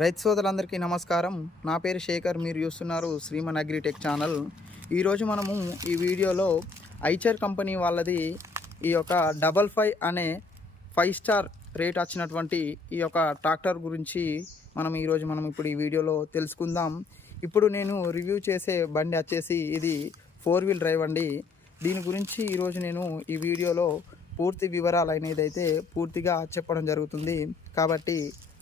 రైతు సోదరులందరికీ నమస్కారం. నా పేరు శేఖర్ మీరు చూస్తున్నారు శ్రీమన్ అగ్రిటెక్ ఛానల్. ఈరోజు మనము ఈ వీడియోలో ఐచర్ కంపెనీ వాళ్ళది ఈ యొక్క డబల్ ఫైవ్ అనే ఫైవ్ స్టార్ రేట్ వచ్చినటువంటి ఈ యొక్క ట్రాక్టర్ గురించి మనం ఈరోజు మనం ఇప్పుడు ఈ వీడియోలో తెలుసుకుందాం. ఇప్పుడు నేను రివ్యూ చేసే బండి వచ్చేసి ఇది ఫోర్ వీల్ డ్రైవ్ అండి. దీని గురించి ఈరోజు నేను ఈ వీడియోలో పూర్తి వివరాలు అనేది అయితే పూర్తిగా చెప్పడం జరుగుతుంది. కాబట్టి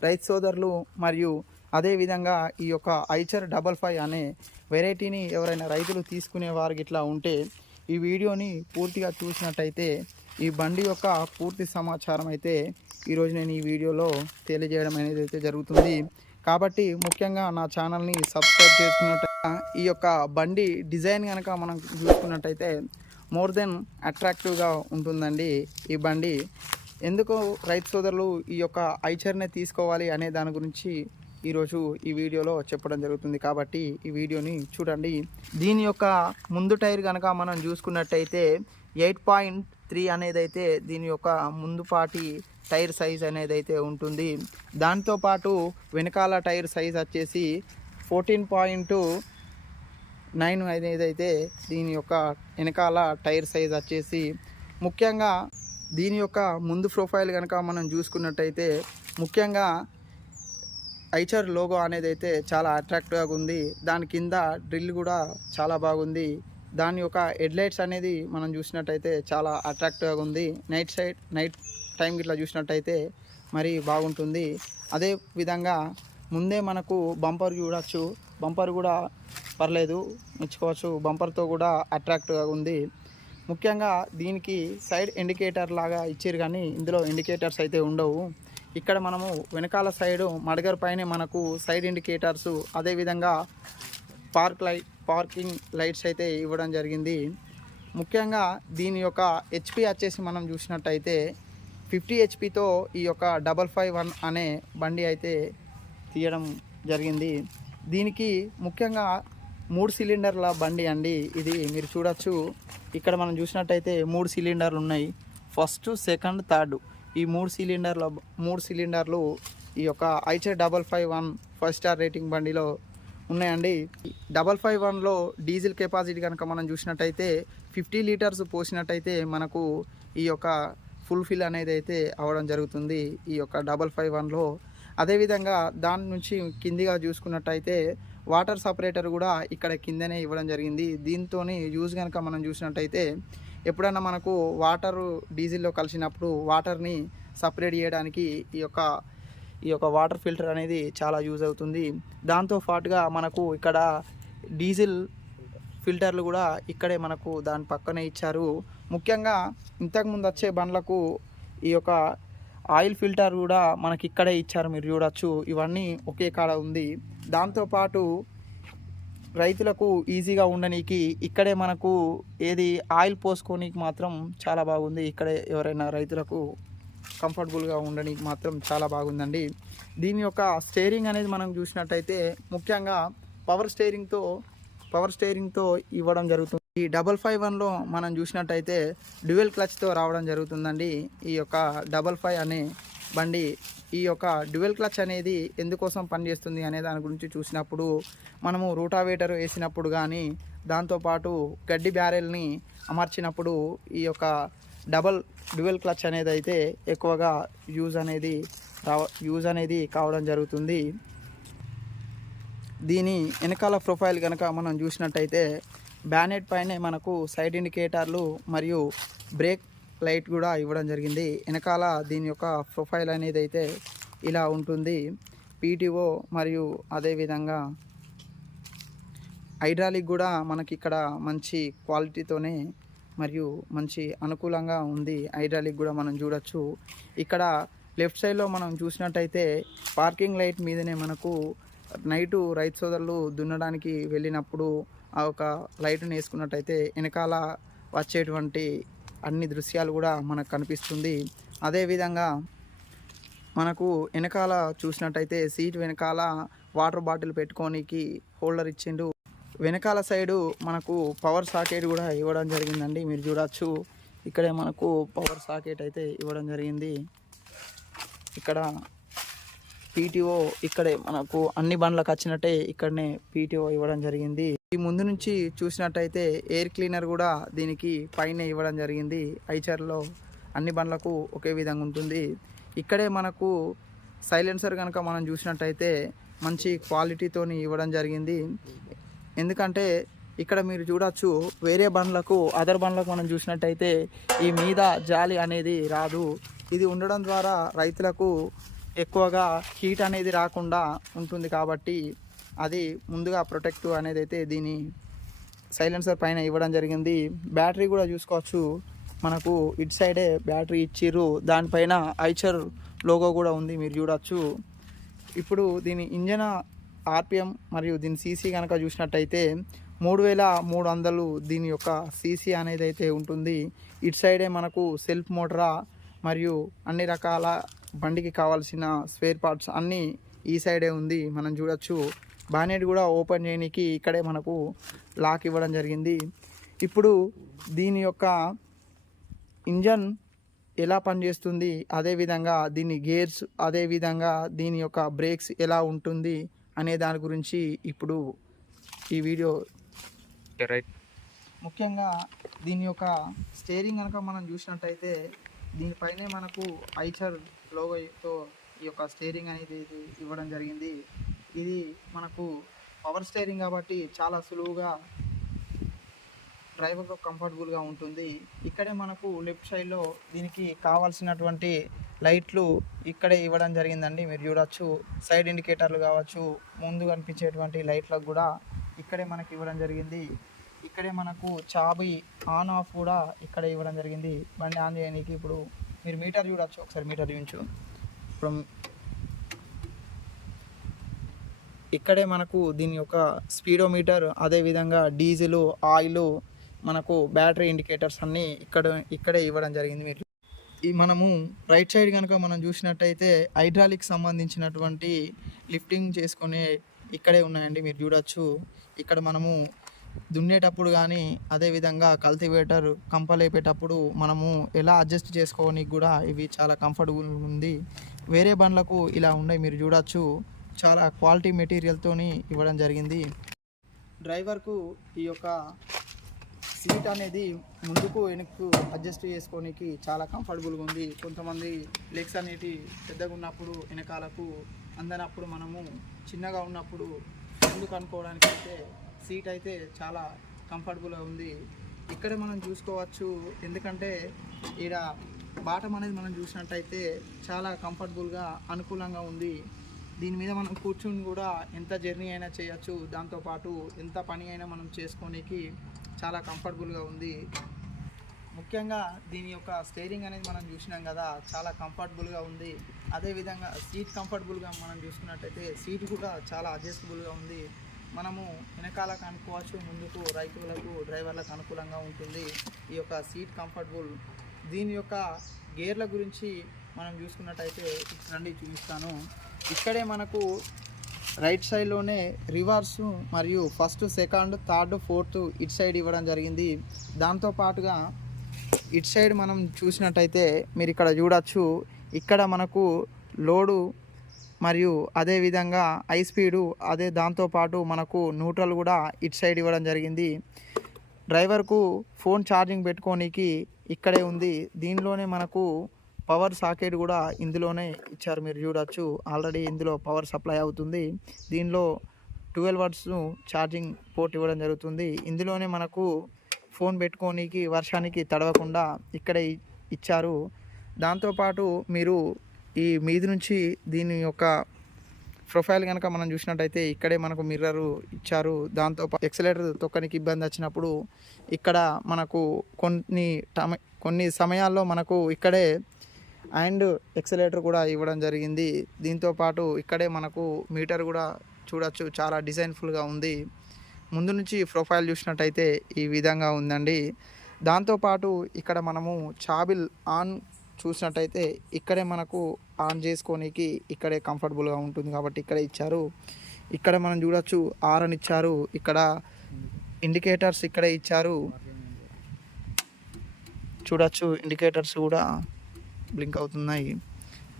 రైతు సోదరులు మరియు అదేవిధంగా ఈ యొక్క ఐచర్ డబల్ ఫైవ్ అనే వెరైటీని ఎవరైనా రైతులు తీసుకునే వారికి ఇట్లా ఉంటే ఈ వీడియోని పూర్తిగా చూసినట్టయితే ఈ బండి యొక్క పూర్తి సమాచారం అయితే ఈరోజు నేను ఈ వీడియోలో తెలియజేయడం అనేది అయితే జరుగుతుంది. కాబట్టి ముఖ్యంగా నా ఛానల్ని సబ్స్క్రైబ్ చేసుకున్నట్టు ఈ యొక్క బండి డిజైన్ కనుక మనం చూసుకున్నట్టయితే మోర్ దెన్ అట్రాక్టివ్గా ఉంటుందండి ఈ బండి. ఎందుకు రైతు సోదరులు ఈ యొక్క ఐచర్ని తీసుకోవాలి అనే దాని గురించి ఈరోజు ఈ వీడియోలో చెప్పడం జరుగుతుంది కాబట్టి ఈ వీడియోని చూడండి. దీని యొక్క ముందు టైర్ కనుక మనం చూసుకున్నట్టయితే ఎయిట్ పాయింట్ త్రీ అనేది అయితే దీని యొక్క ముందుపాటి టైర్ సైజ్ అనేది అయితే ఉంటుంది దాంతోపాటు వెనకాల టైర్ సైజ్ వచ్చేసి ఫోర్టీన్ పాయింట్ నైన్ అనేది అయితే దీని యొక్క వెనకాల టైర్ సైజ్ వచ్చేసి ముఖ్యంగా దీని యొక్క ముందు ప్రొఫైల్ కనుక మనం చూసుకున్నట్టయితే ముఖ్యంగా ఐచర్ లోగో అనేది అయితే చాలా అట్రాక్టివ్గా ఉంది. దాని కింద డ్రిల్ కూడా చాలా బాగుంది. దాని యొక్క హెడ్లైట్స్ అనేది మనం చూసినట్టయితే చాలా అట్రాక్టివ్గా ఉంది. నైట్ సైడ్ నైట్ టైం ఇట్లా చూసినట్టయితే మరి బాగుంటుంది. అదే విధంగా ముందే మనకు బంపర్ చూడవచ్చు బంపర్ కూడా పర్లేదు మెచ్చుకోవచ్చు. బంపర్తో కూడా అట్రాక్టివ్గా ఉంది. ముఖ్యంగా దీనికి సైడ్ ఇండికేటర్ లాగా ఇచ్చారు కానీ ఇందులో ఇండికేటర్స్ అయితే ఉండవు. ఇక్కడ మనము వెనకాల సైడు మడగర్ పైనే మనకు సైడ్ ఇండికేటర్స్ అదేవిధంగా పార్క్ లైట్ పార్కింగ్ లైట్స్ అయితే ఇవ్వడం జరిగింది. ముఖ్యంగా దీని యొక్క హెచ్పి వచ్చేసి మనం చూసినట్టయితే ఫిఫ్టీ హెచ్పితో ఈ యొక్క డబల్ ఫైవ్ వన్ అనే బండి అయితే తీయడం జరిగింది. దీనికి ముఖ్యంగా మూడు సిలిండర్ల బండి అండి ఇది. మీరు చూడొచ్చు. ఇక్కడ మనం చూసినట్టయితే మూడు సిలిండర్లు ఉన్నాయి. First second third. ఈ మూడు సిలిండర్ల మూడు సిలిండర్లు ఈ యొక్క Eicher double five one five star rating బండిలో ఉన్నాయండి. డబల్ ఫైవ్ వన్లో డీజిల్ కెపాసిటీ కనుక మనం చూసినట్టయితే ఫిఫ్టీ లీటర్స్ పోసినట్టయితే మనకు ఈ యొక్క ఫుల్ఫిల్ అనేది అయితే అవ్వడం జరుగుతుంది ఈ యొక్క డబల్ ఫైవ్ వన్లో. అదేవిధంగా దాని నుంచి కిందిగా చూసుకున్నట్టయితే వాటర్ సపరేటర్ కూడా ఇక్కడ కిందనే ఇవ్వడం జరిగింది. దీంతో యూజ్ కనుక మనం చూసినట్టయితే ఎప్పుడైనా మనకు వాటర్ డీజిల్లో కలిసినప్పుడు వాటర్ని సపరేట్ చేయడానికి ఈ యొక్క ఈ యొక్క వాటర్ ఫిల్టర్ అనేది చాలా యూజ్ అవుతుంది. దాంతో పాటుగా మనకు ఇక్కడ డీజిల్ ఫిల్టర్లు కూడా ఇక్కడే మనకు దాని పక్కనే ఇచ్చారు. ముఖ్యంగా ఇంతకుముందు వచ్చే బండ్లకు ఈ యొక్క ఆయిల్ ఫిల్టర్ కూడా మనకి ఇక్కడే ఇచ్చారు. మీరు చూడొచ్చు. ఇవన్నీ ఒకే కాడ ఉంది. దాంతోపాటు రైతులకు ఈజీగా ఉండనీకి ఇక్కడే మనకు ఏది ఆయిల్ పోసుకోనికి మాత్రం చాలా బాగుంది. ఇక్కడే ఎవరైనా రైతులకు కంఫర్టబుల్గా ఉండడానికి మాత్రం చాలా బాగుందండి. దీని యొక్క స్టేరింగ్ అనేది మనం చూసినట్టయితే ముఖ్యంగా పవర్ స్టేరింగ్తో పవర్ స్టేరింగ్తో ఇవ్వడం జరుగుతుంది. ఈ డబల్ ఫైవ్ వన్లో మనం చూసినట్టయితే డ్యూయల్ క్లచ్తో రావడం జరుగుతుందండి. ఈ యొక్క డబల్ ఫైవ్ అనే బండి ఈ యొక్క డ్యువెల్ క్లచ్ అనేది ఎందుకోసం పనిచేస్తుంది అనే దాని గురించి చూసినప్పుడు మనము రూటావేటర్ వేసినప్పుడు కానీ దాంతోపాటు గడ్డి బ్యారెల్ని అమర్చినప్పుడు ఈ యొక్క డబల్ డ్యువెల్ క్లచ్ అనేది అయితే ఎక్కువగా యూజ్ అనేది రావ యూజ్ అనేది కావడం జరుగుతుంది. దీని వెనకాల ప్రొఫైల్ కనుక మనం చూసినట్టయితే బ్యానెట్ పైనే మనకు సైడ్ ఇండికేటర్లు మరియు బ్రేక్ లైట్ కూడా ఇవ్వడం జరిగింది. వెనకాల దీని యొక్క ప్రొఫైల్ అనేది అయితే ఇలా ఉంటుంది. పీటీఓ మరియు అదేవిధంగా హైడ్రాలిక్ కూడా మనకి ఇక్కడ మంచి క్వాలిటీతోనే మరియు మంచి అనుకూలంగా ఉంది. హైడ్రాలిక్ కూడా మనం చూడొచ్చు. ఇక్కడ లెఫ్ట్ సైడ్లో మనం చూసినట్టయితే పార్కింగ్ లైట్ మీదనే మనకు నైటు రైతు సోదరులు దున్నడానికి వెళ్ళినప్పుడు ఆ ఒక లైట్ని వేసుకున్నట్టయితే వెనకాల వచ్చేటువంటి అన్ని దృశ్యాలు కూడా మనకు కనిపిస్తుంది. అదేవిధంగా మనకు వెనకాల చూసినట్టయితే సీట్ వెనకాల వాటర్ బాటిల్ పెట్టుకోనికి హోల్డర్ ఇచ్చిండు. వెనకాల సైడు మనకు పవర్ సాకెట్ కూడా ఇవ్వడం జరిగిందండి. మీరు చూడవచ్చు ఇక్కడే మనకు పవర్ సాకెట్ అయితే ఇవ్వడం జరిగింది. ఇక్కడ పీటీఓ ఇక్కడే మనకు అన్ని బండ్లకు వచ్చినట్టే ఇక్కడనే పీటీఓ ఇవ్వడం జరిగింది. ఈ ముందు నుంచి చూసినట్టయితే ఎయిర్ క్లీనర్ కూడా దీనికి పైన ఇవ్వడం జరిగింది. ఐచర్లో అన్ని బండ్లకు ఒకే విధంగా ఉంటుంది. ఇక్కడే మనకు సైలెన్సర్ కనుక మనం చూసినట్టయితే మంచి క్వాలిటీతోని ఇవ్వడం జరిగింది. ఎందుకంటే ఇక్కడ మీరు చూడొచ్చు వేరే బండ్లకు అదర్ బండ్లకు మనం చూసినట్టయితే ఈ మీద జాలి అనేది రాదు. ఇది ఉండడం ద్వారా రైతులకు ఎక్కువగా హీట్ అనేది రాకుండా ఉంటుంది కాబట్టి అది ముందుగా ప్రొటెక్ట్ అనేది అయితే దీని సైలెన్సర్ పైన ఇవ్వడం జరిగింది. బ్యాటరీ కూడా చూసుకోవచ్చు. మనకు ఇటు సైడే బ్యాటరీ ఇచ్చిర్రు. దానిపైన ఐచర్ లోగో కూడా ఉంది మీరు చూడవచ్చు ఇప్పుడు దీని ఇంజన్ ఆర్పిఎం మరియు దీని సీసీ కనుక చూసినట్టయితే మూడు వేల మూడు వందలు దీని యొక్క సీసీ అనేది అయితే ఉంటుంది. ఇటు సైడే మనకు సెల్ఫ్ మోటరా మరియు అన్ని రకాల బండికి కావాల్సిన స్పేర్ పార్ట్స్ అన్నీ ఈ సైడే ఉంది. మనం చూడొచ్చు. బానెట్ కూడా ఓపెన్ చేయడానికి ఇక్కడే మనకు లాక్ ఇవ్వడం జరిగింది. ఇప్పుడు దీని యొక్క ఇంజన్ ఎలా పనిచేస్తుంది? అదేవిధంగా దీని గేర్స్ అదేవిధంగా దీని యొక్క బ్రేక్స్ ఎలా ఉంటుంది? అనే దాని గురించి ఇప్పుడు ఈ వీడియో రైట్ ముఖ్యంగా దీని యొక్క స్టేరింగ్ కనుక మనం చూసినట్టయితే దీనిపైనే మనకు ఐచర్ లోగోతో ఈ యొక్క స్టేరింగ్ అనేది ఇది ఇవ్వడం జరిగింది. ఇది మనకు పవర్ స్టేరింగ్ కాబట్టి చాలా సులువుగా డ్రైవర్కు కంఫర్టబుల్గా ఉంటుంది. ఇక్కడే మనకు లెఫ్ట్ సైడ్లో దీనికి కావాల్సినటువంటి లైట్లు ఇక్కడే ఇవ్వడం జరిగిందండి. మీరు చూడొచ్చు సైడ్ ఇండికేటర్లు కావచ్చు ముందు కనిపించేటువంటి లైట్లకు కూడా ఇక్కడే మనకి ఇవ్వడం జరిగింది. ఇక్కడే మనకు చాబి ఆన్ ఆఫ్ కూడా ఇక్కడే ఇవ్వడం జరిగింది. బండి ఆన్ చేయడానికి ఇప్పుడు మీరు మీటర్ చూడొచ్చు ఒకసారి మీటర్ చూపించు. ఇప్పుడు ఇక్కడే మనకు దీని యొక్క స్పీడోమీటర్ అదేవిధంగా డీజిల్ ఆయిల్ మనకు బ్యాటరీ ఇండికేటర్స్ అన్నీ ఇక్కడ ఇక్కడే ఇవ్వడం జరిగింది మీరు ఈ మనము రైట్ సైడ్ కనుక మనం చూసినట్టయితే హైడ్రాలిక్ సంబంధించినటువంటి లిఫ్టింగ్ చేసుకునే ఇక్కడే ఉన్నాయండి మీరు చూడొచ్చు. ఇక్కడ మనము దున్నేటప్పుడు కానీ అదేవిధంగా కల్టివేటర్ కంపలేపేటప్పుడు మనము ఎలా అడ్జస్ట్ చేసుకోవడానికి కూడా ఇవి చాలా కంఫర్టబుల్ ఉంది. వేరే బండ్లకు ఇలా ఉన్నాయి మీరు చూడొచ్చు. చాలా క్వాలిటీ మెటీరియల్తోని ఇవ్వడం జరిగింది. డ్రైవర్కు ఈ యొక్క సీట్ అనేది ముందుకు వెనక్కు అడ్జస్ట్ చేసుకోనికి చాలా కంఫర్టబుల్గా ఉంది. కొంతమంది లెగ్స్ అనేటి పెద్దగా ఉన్నప్పుడు వెనకాలకు అందనప్పుడు మనము చిన్నగా ఉన్నప్పుడు ముందుకు అనుకోవడానికి అయితే సీట్ అయితే చాలా కంఫర్టబుల్గా ఉంది. ఇక్కడ మనం చూసుకోవచ్చు ఎందుకంటే ఈడ బాటం అనేది మనం చూసినట్టయితే చాలా కంఫర్టబుల్గా అనుకూలంగా ఉంది. దీని మీద మనం కూర్చుని కూడా ఎంత జర్నీ అయినా చేయొచ్చు. దాంతోపాటు ఎంత పని అయినా మనం చేసుకోనికి చాలా కంఫర్టబుల్గా ఉంది. ముఖ్యంగా దీని యొక్క స్టేరింగ్ అనేది మనం చూసినాం కదా చాలా కంఫర్టబుల్గా ఉంది. అదేవిధంగా సీట్ కంఫర్టబుల్గా మనం చూసుకున్నట్టయితే సీట్ కూడా చాలా అడ్జస్టబుల్గా ఉంది. మనము వెనకాలకు అనుకోవచ్చు ముందుకు రైతులకు డ్రైవర్లకు అనుకూలంగా ఉంటుంది. ఈ యొక్క సీట్ కంఫర్టబుల్. దీని యొక్క గేర్ల గురించి మనం చూసుకున్నట్టయితే రండి చూపిస్తాను. ఇక్కడే మనకు రైట్ సైడ్లోనే రివర్స్ మరియు first second third fourth it side ఇవ్వడం జరిగింది. దాంతో పాటుగా సైడ్ మనం చూసినట్టయితే మీరు ఇక్కడ చూడొచ్చు. ఇక్కడ మనకు లోడు మరియు అదే విధంగా హై స్పీడు అదే దాంతోపాటు మనకు న్యూట్రల్ కూడా ఇట్ సైడ్ ఇవ్వడం జరిగింది. డ్రైవర్కు ఫోన్ ఛార్జింగ్ పెట్టుకోనికి ఇక్కడే ఉంది. దీనిలోనే మనకు పవర్ సాకెట్ కూడా ఇందులోనే ఇచ్చారు మీరు చూడొచ్చు. ఆల్రెడీ ఇందులో పవర్ సప్లై అవుతుంది. దీనిలో ట్వెల్వ్ వర్డ్స్ ఛార్జింగ్ పోర్ట్ ఇవ్వడం జరుగుతుంది. ఇందులోనే మనకు ఫోన్ పెట్టుకోనికి వర్షానికి తడవకుండా ఇక్కడే ఇచ్చారు. దాంతోపాటు మీరు ఈ మీది నుంచి దీని యొక్క ప్రొఫైల్ కనుక మనం చూసినట్టయితే ఇక్కడే మనకు మిర్రర్ ఇచ్చారు. దాంతో ఎక్సలేటర్ తొక్కనికి ఇబ్బంది వచ్చినప్పుడు ఇక్కడ మనకు కొన్ని కొన్ని సమయాల్లో మనకు ఇక్కడే అండ్ ఎక్సలేటర్ కూడా ఇవ్వడం జరిగింది. దీంతో పాటు ఇక్కడే మనకు మీటర్ కూడా చూడొచ్చు. చాలా డిజైన్ఫుల్గా ఉంది. ముందు నుంచి ప్రొఫైల్ చూసినట్టయితే ఈ విధంగా ఉందండి. దాంతోపాటు ఇక్కడ మనము చాబిల్ ఆన్ చూసినట్టయితే ఇక్కడే మనకు ఆన్ చేసుకోనికి ఇక్కడే కంఫర్టబుల్గా ఉంటుంది కాబట్టి ఇక్కడే ఇచ్చారు. ఇక్కడ మనం చూడొచ్చు ఆర్ అని ఇచ్చారు. ఇక్కడ ఇండికేటర్స్ ఇక్కడే ఇచ్చారు. చూడొచ్చు ఇండికేటర్స్ కూడా బ్లింక్ అవుతున్నాయి.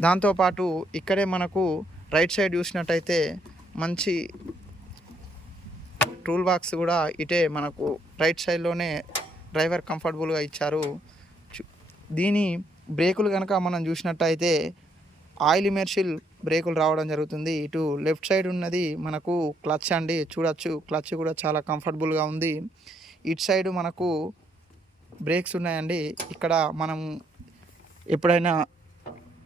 దాంతోపాటు ఇక్కడే మనకు రైట్ సైడ్ చూసినట్టయితే మంచి టూల్ బాక్స్ కూడా ఇటే మనకు రైట్ సైడ్లోనే డ్రైవర్ కంఫర్టబుల్గా ఇచ్చారు. దీని బ్రేకులు కనుక మనం చూసినట్టయితే ఆయిల్ ఇమర్షిల్ బ్రేకులు రావడం జరుగుతుంది. ఇటు లెఫ్ట్ సైడ్ ఉన్నది మనకు క్లచ్ అండి. చూడొచ్చు క్లచ్ కూడా చాలా కంఫర్టబుల్గా ఉంది. ఇటు సైడ్ మనకు బ్రేక్స్ ఉన్నాయండి. ఇక్కడ మనం ఎప్పుడైనా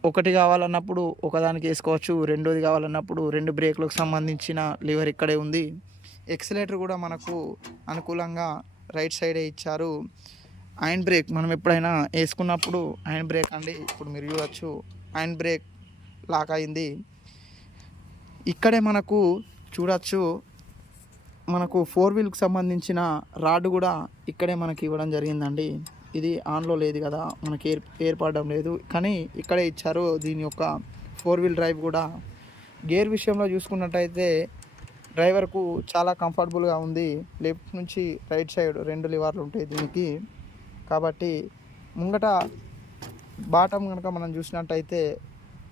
ఒకటి కావాలన్నప్పుడు ఒకదానికి వేసుకోవచ్చు రెండోది కావాలన్నప్పుడు రెండు బ్రేకులకు సంబంధించిన లివర్ ఇక్కడే ఉంది. ఎక్సలేటర్ కూడా మనకు అనుకూలంగా రైట్ సైడే ఇచ్చారు. హ్యాండ్ బ్రేక్ మనం ఎప్పుడైనా వేసుకున్నప్పుడు హ్యాండ్ బ్రేక్ అండి. ఇప్పుడు మీరు చూడవచ్చు హ్యాండ్ బ్రేక్ లాక్ అయింది. ఇక్కడే మనకు చూడవచ్చు మనకు ఫోర్ వీల్కి సంబంధించిన రాడ్ కూడా ఇక్కడే మనకి ఇవ్వడం జరిగిందండి. ఇది ఆన్లో లేదు కదా. మనకి ఏర్ ఏర్పడడం లేదు. కానీ ఇక్కడే ఇచ్చారు. దీని యొక్క ఫోర్ వీల్ డ్రైవ్ కూడా. గేర్ విషయంలో చూసుకున్నట్టయితే డ్రైవర్కు చాలా కంఫర్టబుల్గా ఉంది. లెఫ్ట్ నుంచి రైట్ సైడ్ రెండు లివర్లు ఉంటాయి దీనికి. కాబట్టి ముంగట బాటం కనుక మనం చూసినట్టయితే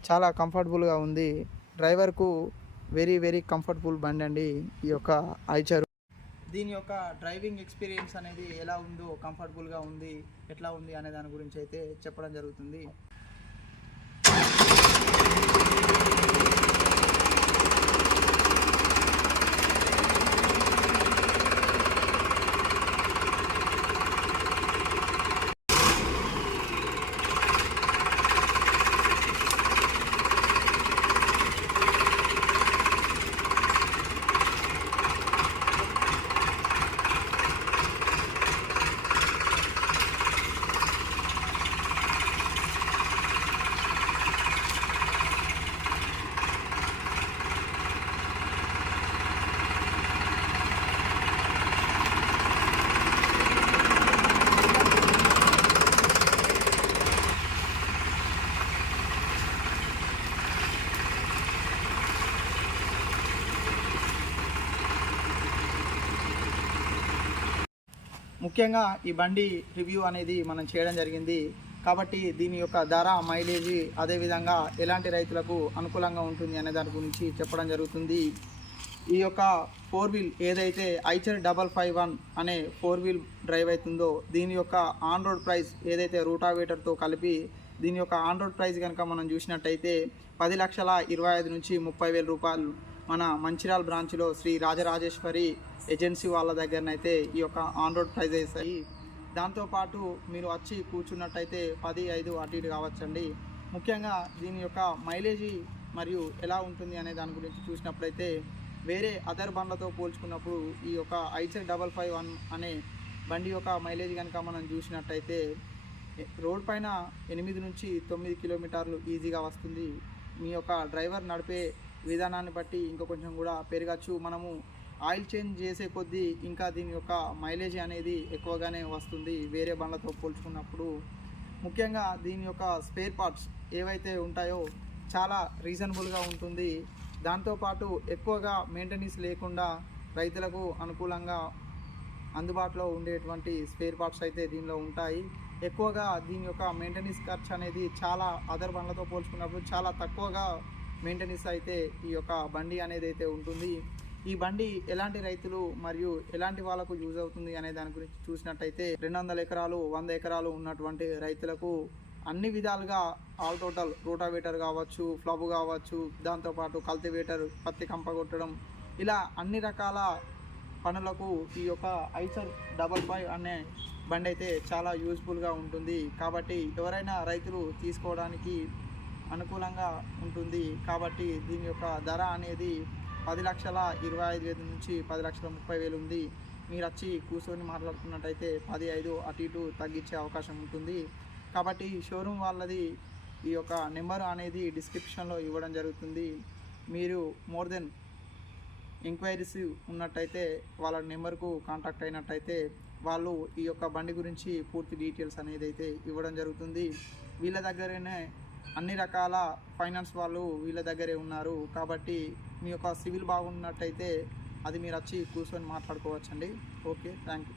చాలా కంఫర్టబుల్గా ఉంది. డ్రైవర్కు వెరీ వెరీ కంఫర్టబుల్ బండి అండి ఈ యొక్క ఐచర్. దీని యొక్క డ్రైవింగ్ ఎక్స్పీరియన్స్ అనేది ఎలా ఉందో కంఫర్టబుల్గా ఉంది ఎట్లా ఉంది అనే దాని గురించి అయితే చెప్పడం జరుగుతుంది. ముఖ్యంగా ఈ బండి రివ్యూ అనేది మనం చేయడం జరిగింది. కాబట్టి దీని యొక్క ధర మైలేజీ అదేవిధంగా ఎలాంటి రైతులకు అనుకూలంగా ఉంటుంది అనే దాని గురించి చెప్పడం జరుగుతుంది. ఈ యొక్క ఫోర్ వీల్ ఏదైతే ఐచర్ డబల్ ఫైవ్ వన్ అనే ఫోర్ వీల్ డ్రైవ్ అవుతుందో దీని యొక్క ఆన్ రోడ్ ప్రైస్ ఏదైతే రూటావేటర్తో కలిపి దీని యొక్క ఆన్ రోడ్ ప్రైస్ కనుక మనం చూసినట్టయితే పది లక్షల ఇరవై ఐదు నుంచి ముప్పై వేల రూపాయలు మన మంచిర్యాల బ్రాంచ్లో శ్రీ రాజరాజేశ్వరి ఏజెన్సీ వాళ్ళ దగ్గరనైతే ఈ యొక్క ఆన్ రోడ్ ప్రైజ్ వేస్తాయి దాంతోపాటు మీరు వచ్చి కూర్చున్నట్టయితే పది ఐదు అటు ఇటు కావచ్చండి. ముఖ్యంగా దీని యొక్క మైలేజీ మరియు ఎలా ఉంటుంది అనే దాని గురించి చూసినప్పుడైతే వేరే అదర్ బండ్లతో పోల్చుకున్నప్పుడు ఈ యొక్క ఐచర్ డబల్ ఫైవ్ వన్ అనే బండి యొక్క మైలేజ్ కనుక మనం చూసినట్టయితే రోడ్ పైన ఎనిమిది నుంచి తొమ్మిది కిలోమీటర్లు ఈజీగా వస్తుంది. మీ యొక్క డ్రైవర్ నడిపే విధానాన్ని బట్టి ఇంకా కొంచెం కూడా పెరగచ్చు. మనము ఆయిల్ చేంజ్ చేసే కొద్దీ ఇంకా దీని యొక్క మైలేజ్ అనేది ఎక్కువగానే వస్తుంది. వేరే బండ్లతో పోల్చుకున్నప్పుడు ముఖ్యంగా దీని యొక్క స్పేర్ పార్ట్స్ ఏవైతే ఉంటాయో చాలా రీజనబుల్గా ఉంటుంది. దాంతోపాటు ఎక్కువగా మెయింటెనెన్స్ లేకుండా రైతులకు అనుకూలంగా అందుబాటులో ఉండేటువంటి స్పేర్ పార్ట్స్ అయితే దీనిలో ఉంటాయి. ఎక్కువగా దీని యొక్క మెయింటెనెన్స్ ఖర్చు అనేది చాలా అదర్ బండ్లతో పోల్చుకున్నప్పుడు చాలా తక్కువగా మెయింటెనెన్స్ అయితే ఈ యొక్క బండి అనేది అయితే ఉంటుంది. ఈ బండి ఎలాంటి రైతులు మరియు ఎలాంటి వాళ్ళకు యూజ్ అవుతుంది అనే దాని గురించి చూసినట్టయితే రెండు వందల ఎకరాలు వంద ఎకరాలు ఉన్నటువంటి రైతులకు అన్ని విధాలుగా ఆల్ టోటల్ రోటావేటర్ కావచ్చు ఫ్లబ్ కావచ్చు దాంతోపాటు కల్టివేటర్ పత్తి కంపగొట్టడం ఇలా అన్ని రకాల పనులకు ఈ యొక్క ఐసర్ డబల్ ఫైవ్ అనే బండి అయితే చాలా యూస్ఫుల్గా ఉంటుంది. కాబట్టి ఎవరైనా రైతులు తీసుకోవడానికి అనుకూలంగా ఉంటుంది. కాబట్టి దీని యొక్క ధర అనేది పది లక్షల ఇరవై ఐదు వేల నుంచి పది లక్షల ముప్పై వేలు ఉంది. మీరు వచ్చి కూర్చొని మాట్లాడుకున్నట్టయితే పది ఐదు అటు ఇటు తగ్గించే అవకాశం ఉంటుంది. కాబట్టి షోరూమ్ వాళ్ళది ఈ యొక్క నెంబర్ అనేది డిస్క్రిప్షన్లో ఇవ్వడం జరుగుతుంది. మీరు మోర్ దెన్ ఎంక్వైరీస్ ఉన్నట్టయితే వాళ్ళ నెంబర్కు కాంటాక్ట్ అయినట్టయితే వాళ్ళు ఈ యొక్క బండి గురించి పూర్తి డీటెయిల్స్ అనేది అయితే ఇవ్వడం జరుగుతుంది. వీళ్ళ దగ్గరనే అన్ని రకాల ఫైనాన్స్ వాళ్ళు వీళ్ళ దగ్గరే ఉన్నారు. కాబట్టి మీ యొక్క సివిల్ బాగున్నట్టయితే అది మీరు వచ్చి కూర్చొని మాట్లాడుకోవచ్చండి. Okay thank you